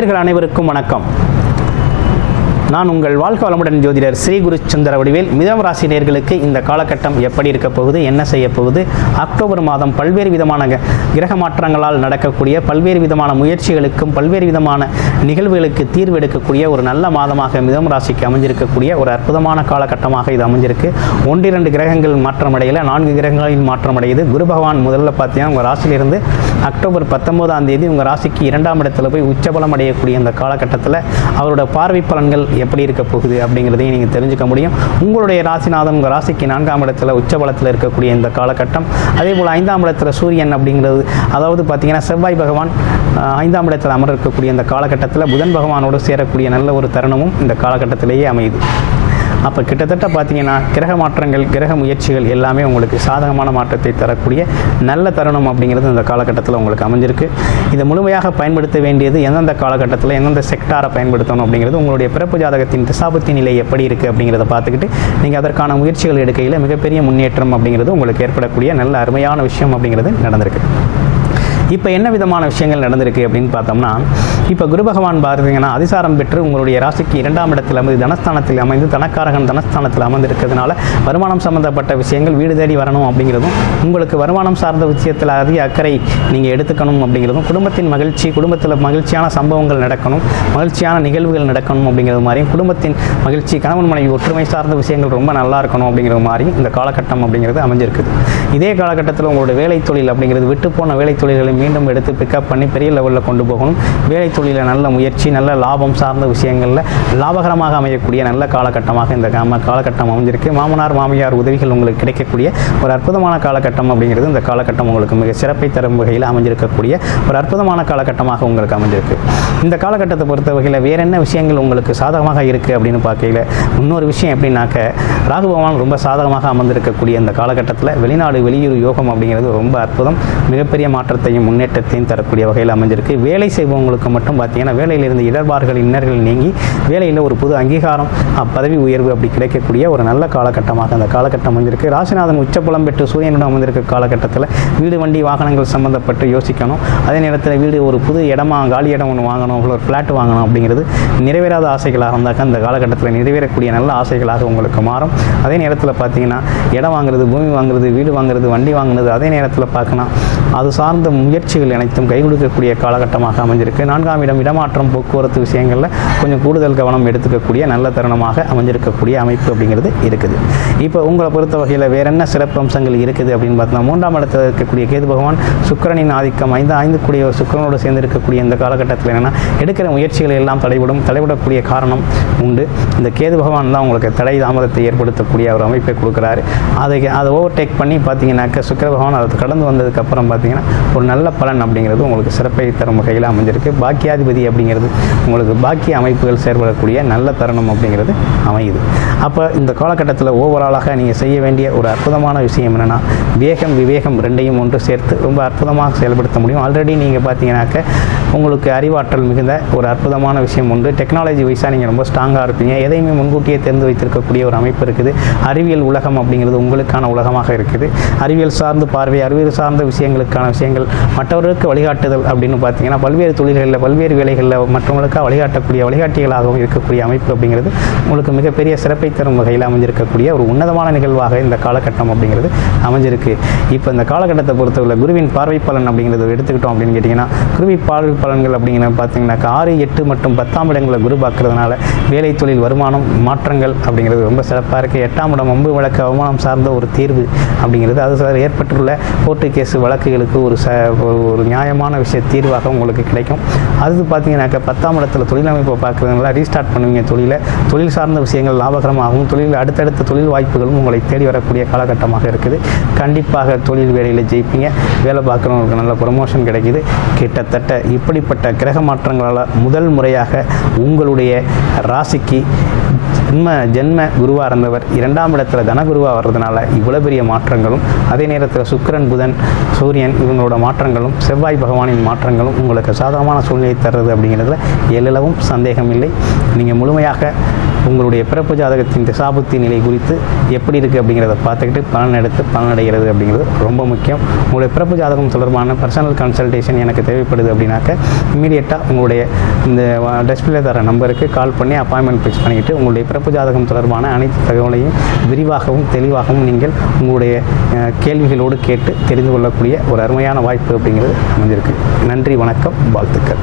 நேயர்கள் அனைவருக்கும் வணக்கம். நான் உங்கள் வாழ்க்கை வளமுடன் ஜோதிடர் ஸ்ரீ குரு சந்திர வடிவேல். மிதம் ராசி நேர்களுக்கு இந்த காலகட்டம் எப்படி இருக்க போகுது என்ன செய்ய போகுது? அக்டோபர் மாதம் பல்வேறு விதமான கிரக மாற்றங்களால் நடக்கக்கூடிய பல்வேறு விதமான முயற்சிகளுக்கும் பல்வேறு விதமான நிகழ்வுகளுக்கு தீர்வு எடுக்கக்கூடிய ஒரு நல்ல மாதமாக மிதம் ராசிக்கு அமைஞ்சிருக்கக்கூடிய ஒரு அற்புதமான காலகட்டமாக இது அமைஞ்சிருக்கு. ஒன்றிரண்டு கிரகங்கள் மாற்றமடையல நான்கு கிரகங்களின் மாற்றமடையுது. குரு பகவான் முதல்ல பார்த்தீங்கன்னா உங்கள் ராசியிலிருந்து அக்டோபர் பத்தொன்பதாம் தேதி உங்கள் ராசிக்கு இரண்டாம் இடத்துல போய் உச்சபலம் அடையக்கூடிய அந்த காலகட்டத்தில் அவரோட பார்வை பலன்கள் எப்படி இருக்க போகுது அப்படிங்கிறதையும் நீங்கள் தெரிஞ்சுக்க முடியும். உங்களுடைய ராசிநாதன் உங்கள் ராசிக்கு நான்காம் இடத்துல உச்சபலத்தில் இருக்கக்கூடிய இந்த காலகட்டம். அதே போல் ஐந்தாம் இடத்துல சூரியன் அப்படிங்கிறது அதாவது பார்த்தீங்கன்னா செவ்வாய் பகவான் ஐந்தாம் இடத்தில் அமர இருக்கக்கூடிய இந்த காலகட்டத்தில் புதன் பகவானோடு சேரக்கூடிய நல்ல ஒரு தருணமும் இந்த காலகட்டத்திலேயே அமையுது. அப்போ கிட்டத்தட்ட பார்த்தீங்கன்னா கிரக மாற்றங்கள் கிரக முயற்சிகள் எல்லாமே உங்களுக்கு சாதகமான மாற்றத்தை தரக்கூடிய நல்ல தருணம் அப்படிங்கிறது இந்த காலகட்டத்தில் உங்களுக்கு அமைஞ்சிருக்கு. இதை முழுமையாக பயன்படுத்த வேண்டியது எந்தெந்த காலகட்டத்தில் எந்தெந்த செக்டாரை பயன்படுத்தணும் அப்படிங்கிறது உங்களுடைய பிறப்பு ஜாதகத்தின் திசாபத்தி நிலை எப்படி இருக்குது அப்படிங்கிறத பார்த்துக்கிட்டு நீங்கள் அதற்கான முயற்சிகள் எடுக்கையில் மிகப்பெரிய முன்னேற்றம் அப்படிங்கிறது உங்களுக்கு ஏற்படக்கூடிய நல்ல அருமையான விஷயம் அப்படிங்கிறது நடந்திருக்கு. இப்போ என்ன விதமான விஷயங்கள் நடந்திருக்கு அப்படின்னு பார்த்தோம்னா இப்போ குரு பகவான் பார்த்தீங்கன்னா அதிசாரம் பெற்று உங்களுடைய ராசிக்கு இரண்டாம் இடத்தில் அமைந்து தனஸ்தானத்தில் அமைந்து தனக்காரகன் தனஸ்தானத்தில் அமர்ந்திருக்கிறதுனால வருமானம் சம்பந்தப்பட்ட விஷயங்கள் வீடு தேடி வரணும் அப்படிங்கிறதும் உங்களுக்கு வருமானம் சார்ந்த விஷயத்தில் அதிக அக்கறை நீங்கள் எடுத்துக்கணும் அப்படிங்கிறதும் குடும்பத்தின் மகிழ்ச்சி குடும்பத்தில் மகிழ்ச்சியான சம்பவங்கள் நடக்கணும் மகிழ்ச்சியான நிகழ்வுகள் நடக்கணும் அப்படிங்கிறது மாதிரியும் குடும்பத்தின் மகிழ்ச்சி கணவன் மனைவி ஒற்றுமை சார்ந்த விஷயங்கள் ரொம்ப நல்லா இருக்கணும் அப்படிங்கிற மாதிரி இந்த காலகட்டம் அப்படிங்கிறது அமைஞ்சிருக்குது. இதே காலகட்டத்தில் உங்களோட வேலை தொழில் அப்படிங்கிறது விட்டு போன வேலை தொழில்களையும் மீண்டும் எடுத்து பிக்கப் பண்ணி பெரிய லெவலில் கொண்டு போகணும். வேலை தொழிலில் நல்ல முயற்சி நல்ல லாபம் சார்ந்த விஷயங்களில் லாபகரமாக அமையக்கூடிய நல்ல காலகட்டமாக இந்த காம காலகட்டம் அமைஞ்சிருக்கு. மாமனார் மாமியார் உதவிகள் உங்களுக்கு கிடைக்கக்கூடிய ஒரு அற்புதமான காலகட்டம் அப்படிங்கிறது இந்த காலகட்டம் உங்களுக்கு மிக சிறப்பை தரும் வகையில் அமைஞ்சிருக்கக்கூடிய ஒரு அற்புதமான காலகட்டமாக உங்களுக்கு அமைஞ்சிருக்கு. இந்த காலகட்டத்தை பொறுத்த வகையில் வேற என்ன விஷயங்கள் உங்களுக்கு சாதகமாக இருக்குது அப்படின்னு பார்க்கையில் இன்னொரு விஷயம் எப்படின்னாக்க ராகு பகவான் ரொம்ப சாதகமாக அமர்ந்திருக்கக்கூடிய இந்த காலகட்டத்தில் வெளிநாடு வெளியூர் யோகம் அப்படிங்கிறது ரொம்ப அற்புதம் மிகப்பெரிய மாற்றத்தையும் முன்னேற்றத்தையும் தரக்கூடிய வகையில் அமைஞ்சிருக்கு. வேலை செய்பவங்களுக்கு மட்டும் பார்த்தீங்கன்னா வேலையில் இருந்த இடர்பாடுகள் இன்னர்கள் நீங்கி வேலையில் ஒரு புது அங்கீகாரம் பதவி உயர்வு அப்படி கிடைக்கக்கூடிய ஒரு நல்ல காலகட்டமாக அந்த காலகட்டம் அமைஞ்சிருக்கு. ராசிநாதன் உச்சபலம் பெற்று சூரியனுடன் அமைந்திருக்க காலகட்டத்தில் வீடு வண்டி வாகனங்கள் சம்பந்தப்பட்டு யோசிக்கணும். அதே நேரத்தில் வீடு ஒரு புது இடமா காலி இடம் ஒன்று வாங்கணும் ஒரு ஃப்ளாட் வாங்கணும் அப்படிங்கிறது நிறைவேறாத ஆசைகளாக இருந்தாக்க அந்த காலகட்டத்தில் நிறைவேறக்கூடிய நல்ல ஆசைகளாக உங்களுக்கு மாறும். அதே நேரத்தில் பார்த்தீங்கன்னா இடம் வாங்குறது பூமி வாங்குறது வீடு வாங்குறது வண்டி வாங்குறது அதே நேரத்தில் பார்க்கலாம் அது சார்ந்த முயற்சிகள் அனைத்தும் கை கொடுக்கக்கூடிய காலகட்டமாக அமைஞ்சிருக்கு. நான்காம் இடம் இடமாற்றம் போக்குவரத்து விஷயங்களில் கொஞ்சம் கூடுதல் கவனம் எடுத்துக்கக்கூடிய நல்ல தருணமாக அமைஞ்சிருக்கக்கூடிய அமைப்பு அப்படிங்கிறது இருக்குது. இப்போ உங்களை பொறுத்த வகையில் வேற என்ன சிறப்பு அம்சங்கள் இருக்குது அப்படின்னு பார்த்தோம்னா மூன்றாம் இடத்தில் இருக்கக்கூடிய கேது பகவான் சுக்கிரனின் ஆதிக்கம் ஐந்து ஐந்து கூடிய சுக்கரனோடு சேர்ந்து இருக்கக்கூடிய இந்த காலகட்டத்தில் என்னென்னா எடுக்கிற முயற்சிகள் எல்லாம் தடைபடும் தடைபடக்கூடிய காரணம் உண்டு. இந்த கேது பகவான் தான் உங்களுக்கு தடை தாமதத்தை ஏற்படுத்தக்கூடிய ஒரு அமைப்பை கொடுக்குறாரு. அதை அதை ஓவர்டேக் பண்ணி பார்த்தீங்கன்னாக்க சுக்கிர பகவான் அதை கடந்து வந்ததுக்கப்புறம் பார்த்தீங்கன்னா ஒரு நல்ல நல்ல பலன் அப்படிங்கிறது உங்களுக்கு சிறப்பை தரும் வகையில் அமைஞ்சிருக்கு. பாக்கியாதிபதி அப்படிங்கிறது உங்களுக்கு பாக்கிய அமைப்புகள் செயல்படக்கூடிய நல்ல தருணம் அப்படிங்கிறது அமையுது. அப்போ இந்த காலகட்டத்தில் ஓவராலாக நீங்கள் செய்ய வேண்டிய ஒரு அற்புதமான விஷயம் என்னென்னா வேகம் விவேகம் ரெண்டையும் ஒன்று சேர்த்து ரொம்ப அற்புதமாக செயல்படுத்த முடியும். ஆல்ரெடி நீங்கள் பார்த்தீங்கன்னாக்க உங்களுக்கு அறிவாற்றல் மிகுந்த ஒரு அற்புதமான விஷயம் உண்டு. டெக்னாலஜி வைஸாக நீங்கள் ரொம்ப ஸ்ட்ராங்காக இருப்பீங்க. எதையுமே முன்கூட்டியே தெரிந்து வைத்திருக்கக்கூடிய ஒரு அமைப்பு இருக்குது. அறிவியல் உலகம் அப்படிங்கிறது உங்களுக்கான உலகமாக இருக்குது. அறிவியல் சார்ந்து பார்வை அறிவியல் சார்ந்த விஷயங்களுக்கான விஷயங்கள் மற்றவர்களுக்கு வழிகாட்டுதல் அப்படின்னு பார்த்தீங்கன்னா பல்வேறு தொழில்களில் பல்வேறு வேலைகளில் மற்றவங்களுக்காக வழிகாட்டக்கூடிய வழிகாட்டிகளாகவும் இருக்கக்கூடிய அமைப்பு அப்படிங்கிறது உங்களுக்கு மிகப்பெரிய சிறப்பை தரும் வகையில் அமைஞ்சிருக்கக்கூடிய ஒரு உன்னதமான நிகழ்வாக இந்த காலகட்டம் அப்படிங்கிறது அமைஞ்சிருக்கு. இப்போ இந்த காலகட்டத்தை பொறுத்தவரை குருவின் பார்வை பலன் அப்படிங்கிறது எடுத்துக்கிட்டோம் அப்படின்னு கேட்டிங்கன்னா குருவி பார்வை பலன்கள் அப்படிங்கிறது பார்த்தீங்கன்னாக்கா ஆறு எட்டு மற்றும் பத்தாம் இடங்களை குரு பார்க்கறதுனால வேலை தொழில் வருமானம் மாற்றங்கள் அப்படிங்கிறது ரொம்ப சிறப்பாக இருக்குது எட்டாம் இடம் அம்பு வழக்கு அவமானம் சார்ந்த ஒரு தீர்வு அப்படிங்கிறது அது சார் ஏற்பட்டுள்ள கோர்ட்டு கேஸ் வழக்குகளுக்கு ஒரு ச ஒரு- ஒரு நியாயமான விஷய தீர்வாக உங்களுக்கு கிடைக்கும். அடுத்து பார்த்தீங்கன்னாக்கா பத்தாம் இடத்துல தொழிலமைப்பை பார்க்குறதுனால ரீஸ்டார்ட் பண்ணுவீங்க தொழிலை. தொழில் சார்ந்த விஷயங்கள் லாபகரமாகவும் தொழில் அடுத்தடுத்த தொழில் வாய்ப்புகளும் உங்களை தேடி வரக்கூடிய காலகட்டமாக இருக்குது. கண்டிப்பாக தொழில் வேலையில் ஜெயிப்பீங்க. வேலை பார்க்குறவங்களுக்கு நல்ல ப்ரொமோஷன் கிடைக்குது. கிட்டத்தட்ட இப்படிப்பட்ட கிரக மாற்றங்களால் முதல் முறையாக உங்களுடைய ராசிக்கு ஜென்ம ஜென்ம குருவாக இருந்தவர் இரண்டாம் இடத்துல தனகுருவாக வர்றதுனால இவ்வளோ பெரிய மாற்றங்களும் அதே நேரத்தில் சுக்கிரன் புதன் சூரியன் இவங்களோட மாற்றங்களும் செவ்வாய் பகவானின் மாற்றங்களும் உங்களுக்கு சாதகமான சூழ்நிலை தர்றது அப்படிங்கிறதுல எல்லளவும் சந்தேகம் இல்லை. நீங்கள் முழுமையாக உங்களுடைய பிறப்பு ஜாதகத்தின் திசாபுத்தி நிலை குறித்து எப்படி இருக்குது அப்படிங்கிறத பார்த்துக்கிட்டு பலன் எடுத்து பலனடைகிறது அப்படிங்கிறது ரொம்ப முக்கியம். உங்களுடைய பிறப்பு ஜாதகம் தொடர்பான பர்சனல் கன்சல்டேஷன் எனக்கு தேவைப்படுது அப்படின்னாக்க இமீடியட்டாக உங்களுடைய இந்த டிஸ்பிளே தர நம்பருக்கு கால் பண்ணி அப்பாயின்மெண்ட் ஃபிக்ஸ் பண்ணிக்கிட்டு உங்களுடைய பிறப்பு ஜாதகம் தொடர்பான அனைத்து தகவலையும் விரிவாகவும் தெளிவாகவும் நீங்கள் உங்களுடைய கேள்விகளோடு கேட்டு தெரிந்து கொள்ளக்கூடிய ஒரு அருமையான வாய்ப்பு அப்படிங்கிறது அமைஞ்சிருக்கு. நன்றி வணக்கம் வாழ்த்துக்கள்.